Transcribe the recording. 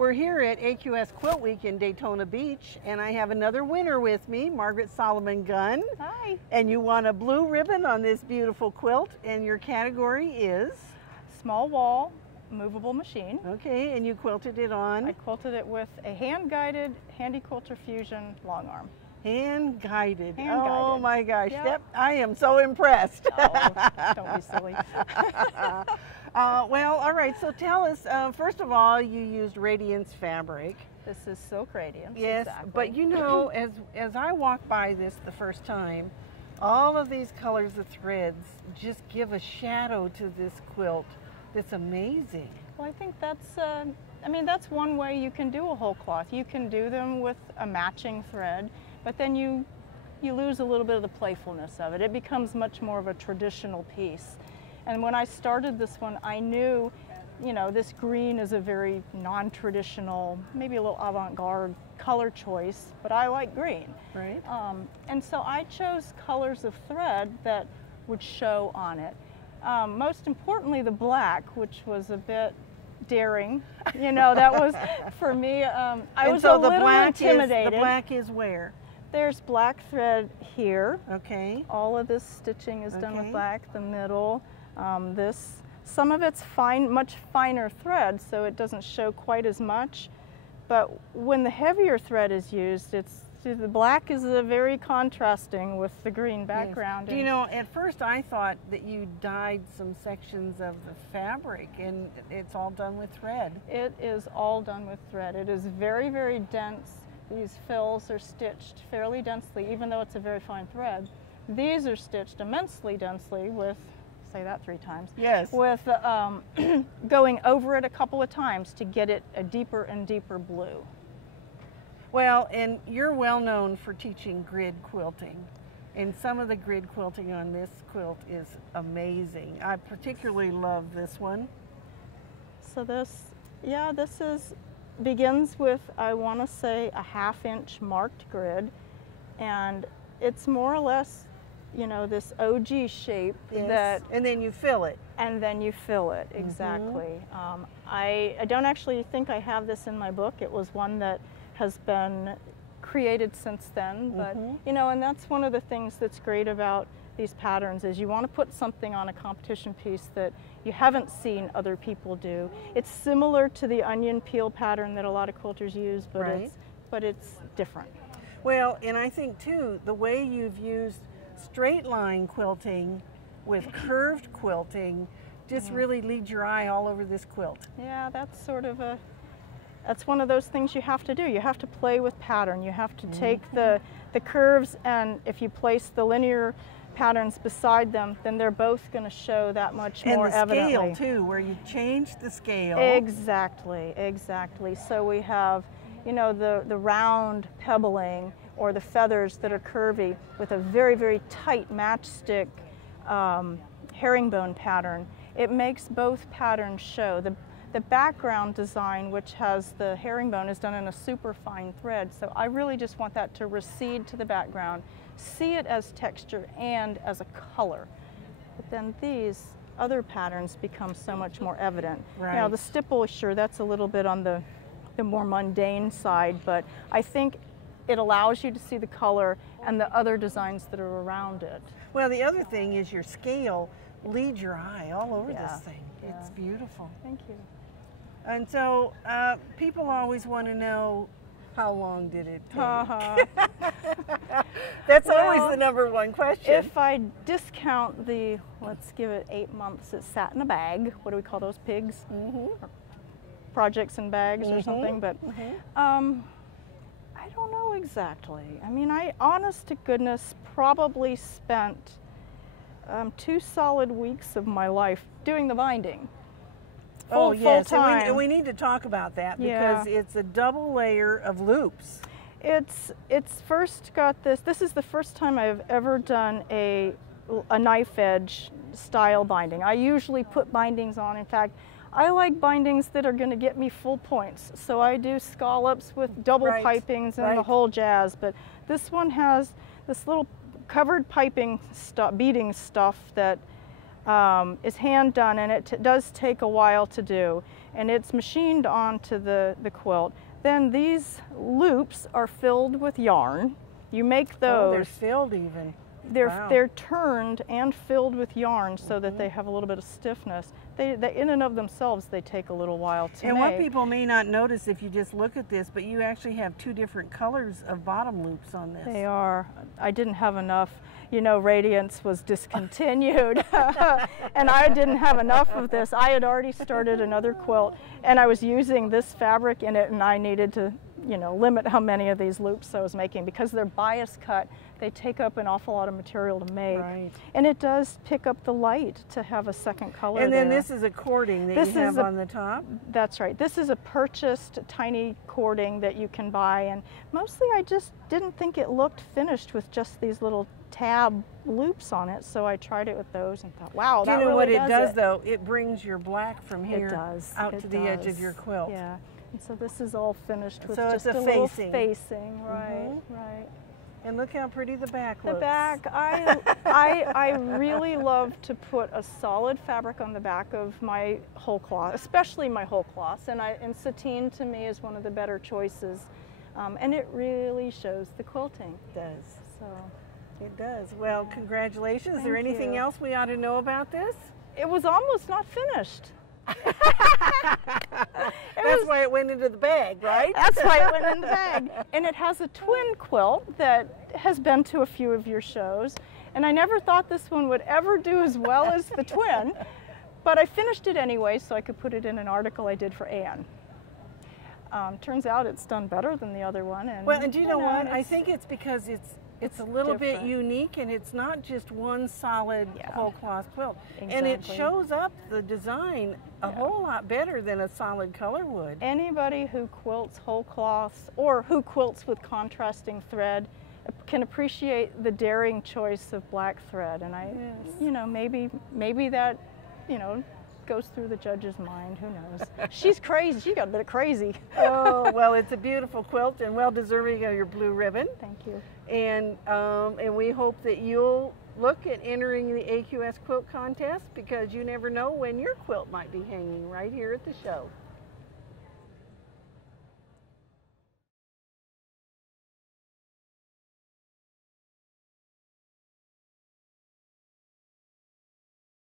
We're here at AQS Quilt Week in Daytona Beach, and I have another winner with me, Margaret Solomon Gunn. Hi. And you won a blue ribbon on this beautiful quilt, and your category is? Small wall, movable machine. Okay, and you quilted it on? I quilted it with a hand-guided Handy Quilter Fusion long arm. Hand-guided. Hand-guided. Oh my gosh, Yep. I am so impressed. Oh, don't be silly. Well, all right, so tell us, first of all, you used Radiance fabric. This is Silk Radiance. Yes, exactly. but you know, as I walked by this the first time, all of these colors of threads just give a shadow to this quilt that's amazing. Well, I think that's, that's one way you can do a whole cloth. You can do them with a matching thread, but then you lose a little bit of the playfulness of it. It becomes much more of a traditional piece. And when I started this one, I knew, this green is a very non-traditional, maybe a little avant-garde color choice, but I like green. Right. And so I chose colors of thread that would show on it. Most importantly, the black, which was a bit daring. That was, for me, I was a little intimidated. The black is where? There's black thread here. Okay. All of this stitching is done with black, the middle. Some of it's much finer thread, so it doesn't show quite as much. But when the heavier thread is used, the black is very contrasting with the green background. Yes. At first I thought that you dyed some sections of the fabric, and it's all done with thread. It is all done with thread. It is very, very dense. These fills are stitched fairly densely, even though it's a very fine thread. These are stitched immensely densely with, say that 3 times. Yes. With going over it a couple of times to get it a deeper and deeper blue. Well, and you're well known for teaching grid quilting, and some of the grid quilting on this quilt is amazing. I particularly love this one. So this begins with, I want to say, a 1/2 inch marked grid, and it's more or less, this OG shape. Yes. And then you fill it. And then you fill it, exactly. I don't actually think I have this in my book. It was one that has been created since then, but and that's one of the things that's great about these patterns is you want to put something on a competition piece that you haven't seen other people do. It's similar to the onion peel pattern that a lot of quilters use, but it's different. Well, and I think too, the way you've used straight line quilting with curved quilting just really leads your eye all over this quilt. Yeah, that's one of those things you have to do. You have to play with pattern. You have to take the curves, and if you place the linear patterns beside them, then they're both going to show that much more evidently. And the scale too, where you change the scale. Exactly, exactly. So we have, the round pebbling or the feathers that are curvy with a very, very tight matchstick herringbone pattern. It makes both patterns show. The background design, which has the herringbone, is done in a super fine thread, so I really just want that to recede to the background, see it as texture and as a color. But then these other patterns become so much more evident. Right. Now the stipple, sure, that's a little bit on the more mundane side, but I think it allows you to see the color and the other designs that are around it. Well, the other thing is your scale leads your eye all over this thing. Yeah. It's beautiful. Thank you. And so people always want to know, how long did it take? That's always the #1 question. If I discount let's give it 8 months, it sat in a bag. What do we call those, pigs? Projects in bags or something, but I don't know exactly. I honest to goodness probably spent 2 solid weeks of my life doing the binding. Full time. And we need to talk about that because it's a double layer of loops. It's first got this. This is the first time I've ever done a knife edge style binding. I usually put bindings on. In fact, I like bindings that are going to get me full points. So I do scallops with double pipings and the whole jazz. But this one has this little covered piping beading stuff that is hand done, and it does take a while to do. and it's machined onto the quilt. Then these loops are filled with yarn. You make those. Oh, they're filled even. They're turned and filled with yarn so that they have a little bit of stiffness. They in and of themselves, they take a little while to make. And what people may not notice if you just look at this, but you actually have 2 different colors of bottom loops on this. They are. I didn't have enough. You know, Radiance was discontinued, and I didn't have enough of this. I had already started another quilt, and I was using this fabric in it, and I needed to, you know, limit how many of these loops I was making because they're bias cut. They take up an awful lot of material to make. Right. And it does pick up the light to have a second color. And then there. this is a cording that you have on the top? That's right. This is a purchased tiny cording that you can buy, and mostly I just didn't think it looked finished with just these little tab loops on it, so I tried it with those and thought, wow, that really does it. Do you know what it does though? It brings your black from here out it to the edge of your quilt. Yeah. And so this is all finished with so just it's a little facing, right, right. And look how pretty the back looks. The back, I really love to put a solid fabric on the back of my whole cloth, especially my whole cloths, and sateen to me is one of the better choices, and it really shows the quilting. It does. So. It does. Well, congratulations. Is there anything you. else we ought to know about this? It was almost not finished. That's why it went into the bag, right? That's why it went in the bag. And it has a twin quilt that has been to a few of your shows. And I never thought this one would ever do as well as the twin, but I finished it anyway so I could put it in an article I did for Anne. Turns out it's done better than the other one. And, well, and do you know what? I think it's because it's a little bit unique, and it's not just one solid whole cloth quilt. Exactly. And it shows up the design a whole lot better than a solid color would. Anybody who quilts whole cloths or who quilts with contrasting thread can appreciate the daring choice of black thread. And you know, maybe that, you know, goes through the judge's mind, who knows. She's crazy, she got a bit crazy. Oh, well, it's a beautiful quilt and well deserving of your blue ribbon. Thank you. And we hope that you'll look at entering the AQS Quilt Contest, because you never know when your quilt might be hanging right here at the show.